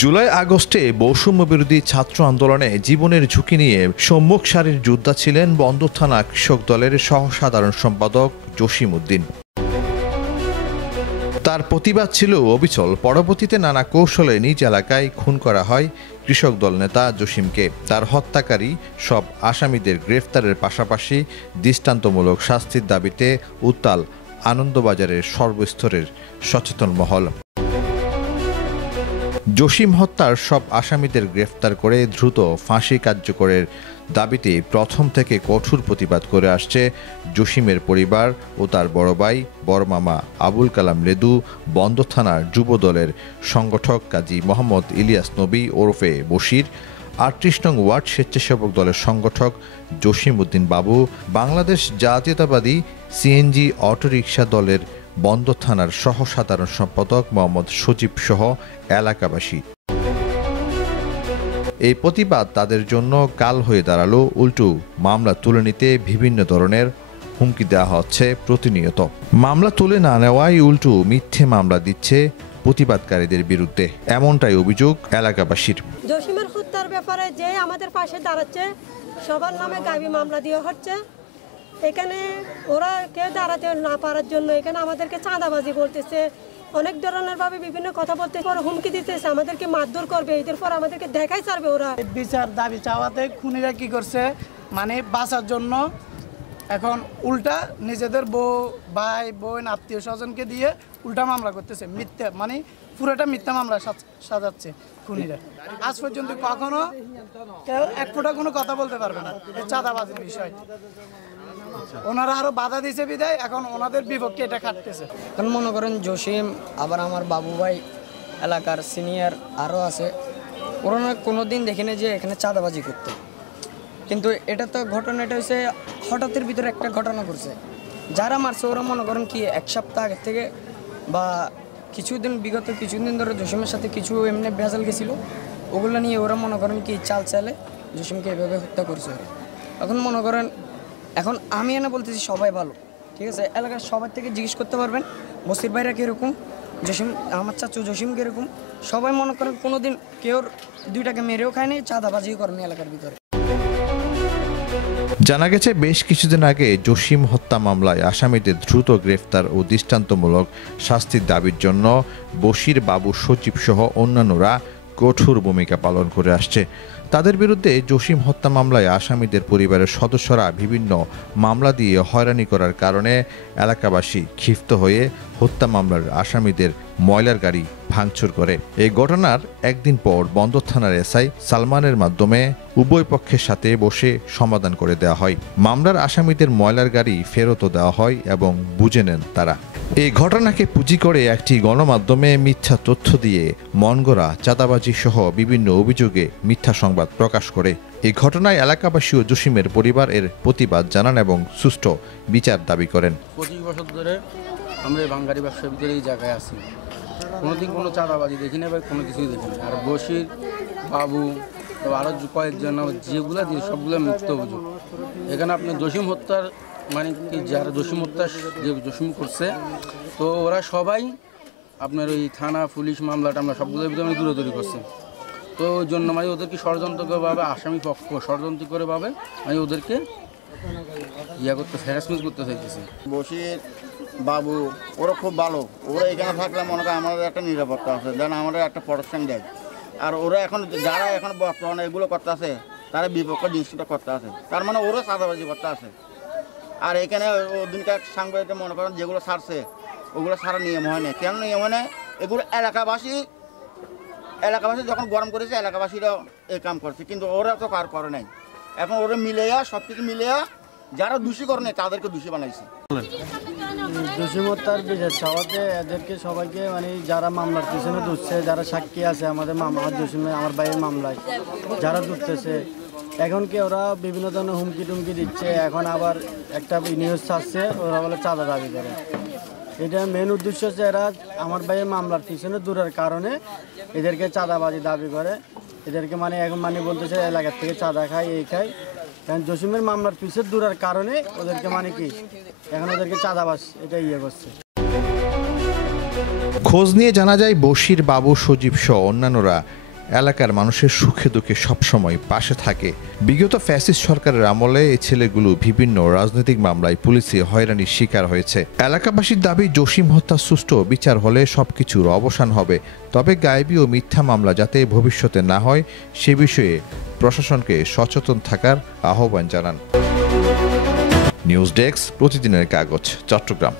জুলাই আগস্টে বৈষম্য বিরোধী ছাত্র আন্দোলনে জীবনের ঝুঁকি নিয়ে সম্মুখ সারির যোদ্ধা ছিলেন বন্দর থানা কৃষক দলের সহসাধারণ সম্পাদক জসিম উদ্দিন। তার প্রতিবাদ ছিল অবিচল। পরবর্তীতে নানা কৌশলে নিজ এলাকায় খুন করা হয় কৃষক দল নেতা জসিমকে। তার হত্যাকারী সব আসামিদের গ্রেফতারের পাশাপাশি দৃষ্টান্তমূলক শাস্তির দাবিতে উত্তাল আনন্দবাজারের সর্বস্তরের সচেতন মহল। জসিম হত্যার সব আসামিদের গ্রেফতার করে দ্রুত ফাঁসি কার্যকরের দাবিতে প্রথম থেকে কঠোর প্রতিবাদ করে আসছে জসিমের পরিবার ও তার বড় ভাই বড় মামা আবুল কালাম লেদু, বন্দর থানার যুব দলের সংগঠক কাজী মোহাম্মদ ইলিয়াস নবী ওরফে বশির, ৩৮ নং ওয়ার্ড স্বেচ্ছাসেবক দলের সংগঠক জসিম উদ্দিন বাবু, বাংলাদেশ জাতীয়তাবাদী সিএনজি অটোরিকশা দলের বন্দর থানার সহসাধারণ সম্পাদক মোহাম্মদ সজীব সহ এলাকাবাসী। এই প্রতিবাদ তাদের জন্য কাল হয়ে দাঁড়ালো। উল্টো মামলা তুলে নিতে বিভিন্ন ধরনের হুমকি দেওয়া হচ্ছে প্রতিনিয়ত। মামলা তুলে না নেওয়ায় উল্টো মিথ্যে মামলা দিচ্ছে প্রতিবাদকারীদের বিরুদ্ধে, এমনটাই অভিযোগ এলাকাবাসীর। জসিমের হত্যার ব্যাপারে যে আমাদের পাশে দাঁড়াচ্ছে সবার নামে গাবি মামলা দেওয়া হচ্ছে। এখানে ওরা কেউ দাঁড়াতে না পারার জন্য এখানে আমাদেরকে চাঁদাবাজি করতেছে, অনেক ধরনের ভাবে বিভিন্ন কথা বলতে পরে হুমকি দিতেছে, আমাদেরকে মারধর করবে, এদের পর আমাদেরকে দেখাই ছাড়বে ওরা। বিচার দাবি চাওয়াতে খুনিরা কি করছে, মানে বাঁচার জন্য এখন উল্টা নিজেদের বউ ভাই বোন আত্মীয় স্বজনকে দিয়ে উল্টা মামলা করতেছে, মিথ্যা মানে পুরোটা মিথ্যা মামলা সাজাচ্ছে খুনিরা। আজ পর্যন্ত কখনো কেউ এক ফোঁটা কোনো কথা বলতে পারবে না এই চাঁদাবাজির বিষয়। ওনারা আরো বাধা দিয়েছে বিদায় এখন ওনাদের বিপক্ষে এটা খাটতেছে। এখন মনে করেন জসিম, আবার আমার বাবু ভাই এলাকার সিনিয়র আরও আছে, ওরা কোনোদিন দেখিনি যে এখানে চাঁদাবাজি করতে। কিন্তু এটা তো ঘটনাটা হচ্ছে হঠাৎের ভিতরে একটা ঘটনা করছে। যারা মারছে ওরা মনে করেন কি এক সপ্তাহ আগের থেকে বা বিগত কিছুদিন ধরে জসিমের সাথে কিছু এমনি ভেজাল গেছিলো, ওগুলো নিয়ে ওরা মনে করেন কি চাল চালে জসিমকে এভাবে হত্যা করছে। এখন মনে করেন এখন আমি এনে বলতেছি সবাই ভালো, ঠিক আছে, এলাকার সবার থেকে জিজ্ঞেস করতে পারবেন বস্তির ভাইরা কীরকম, জসিম আমার চাচু জসিম কীরকম, সবাই মনে করেন কোনোদিন কেউ দুইটাকে মেরেও খায়নি, চাঁদাবাজিও করেনি এলাকার ভিতরে। জানা গেছে বেশ কিছুদিন আগে জসিম হত্যা মামলায় আসামিদের দ্রুত গ্রেফতার ও দৃষ্টান্তমূলক শাস্তির দাবির জন্য বশির, বাবু, সজীব সহ অন্যান্যরা কঠোর ভূমিকা পালন করে আসছে। তাদের বিরুদ্ধে জসিম হত্যা মামলায় আসামিদের পরিবারের সদস্যরা বিভিন্ন মামলা দিয়ে হয়রানি করার কারণে এলাকাবাসী ক্ষিপ্ত হয়ে হত্যা মামলার আসামিদের ময়লার গাড়ি ভাঙচুর করে। এই ঘটনার একদিন পর বন্দর থানার এসআই সালমানের মাধ্যমে উভয় পক্ষের সাথে বসে সমাধান করে দেওয়া হয়। মামলার আসামিদের ময়লার গাড়ি ফেরতও দেওয়া হয় এবং বুঝে নেন তারা। এই ঘটনাকে পুঁজি করে একটি গণমাধ্যমে মিথ্যা তথ্য দিয়ে মনগড়া চাঁদাবাজি সহ বিভিন্ন অভিযোগে মিথ্যা সংবাদ প্রকাশ করে। এই ঘটনায় এলাকাবাসী ও জসিমের পরিবার এর প্রতিবাদ জানান এবং সুষ্ঠু বিচার দাবি করেন। 25 বছর ধরে আমরা এই বাঙালি ব্যবসার ভিতরে এই জায়গায় আছি, কোনোদিন কোনো চাঁদাবাজি দেখি না বা কোনো কিছুই দেখি না। আর বশির, বাবু, আরও কয়েকজন যেগুলো দিয়ে সবগুলো মিথ্যা অভিযোগ। এখানে আপনি জসিম হত্যার মানে কি যারা জসিম হত্যা যে জসিম করছে, তো ওরা সবাই আপনার ওই থানা পুলিশ মামলা টামলা সবগুলোর ভিতরে দূরদূরি করছে। তো ওই জন্য মানে ওদেরকে ষড়যন্ত্রভাবে আসামি পক্ষ ষড়যন্ত্র করে ভাবে মানে ওদেরকে করতে হ্যারাসমেন্ট করতে চাইতেছে। বশির, বাবু ওরা খুব ভালো, ওরা এখানে থাকলে মনে করেন আমাদের একটা নিরাপত্তা আছে, দেন আমাদের একটা প্রোটেকশন দেয়। আর ওরা এখন যারা এখন বর্তমানে এগুলো করতে আছে তারা বিপক্ষে জিনিসটা করতে আছে, তার মানে ওরা চাঁদাবাজি করতে আছে। আর এখানে ওদিনকে সাংবাদিক মনে করেন যেগুলো ছাড়ছে ওগুলো ছাড়া নিয়ম হয় না। কেন নিয়ম হয় না? এগুলো এলাকাবাসী যখন গরম করেছে এলাকাবাসীরা এই কাম করছে, কিন্তু ওরা তো কার করে নাই। এখন ওরা মিলেয়া সব কিছু মিলেয়া যারা দোষী করে নাই তাদেরকে দোষী বানাইছে। জসিম হত্যার বিচার চাওয়াতে এদেরকে সবাইকে মানে যারা মামলার পিছনে দুধছে, যারা সাক্ষী আছে আমাদের জসিমের আমার ভাইয়ের মামলায় যারা দুধতেছে, এখন কি ওরা বিভিন্ন ধরনের হুমকি টুমকি দিচ্ছে। এখন আবার একটা নিউজ ছাড়ছে ওরা বলে চাঁদা দাবি করে। এটা মেন উদ্দেশ্য হচ্ছে এরা আমার ভাইয়ের মামলার পিছনে দূরের কারণে এদেরকে চাঁদাবাজি দাবি করে। এদেরকে মানে এখন মানে বলতেছে এলাকার থেকে চাঁদা খায়, এই খায়। কারণ জসিমের মামলার পিছের দূরের কারণে ওদেরকে মানে কি এখন ওদেরকে চাঁদাবাজ এটা করছে। খোঁজ নিয়ে জানা যায় বশির বাবু সজীব সহ অন্যান্যরা এলাকার মানুষের সুখে দুঃখে সবসময় পাশে থাকে। বিগত ফ্যাসিস্ট সরকারের আমলে এই ছেলেগুলো বিভিন্ন রাজনৈতিক মামলায় পুলিশে হয়রানির শিকার হয়েছে। এলাকাবাসীর দাবি জসিম হত্যা সুষ্ঠু বিচার হলে সবকিছুর অবসান হবে। তবে গায়েবী ও মিথ্যা মামলা যাতে ভবিষ্যতে না হয় সে বিষয়ে প্রশাসনকে সচেতন থাকার আহ্বান জানান। নিউজ ডেস্ক, প্রতিদিনের কাগজ, চট্টগ্রাম।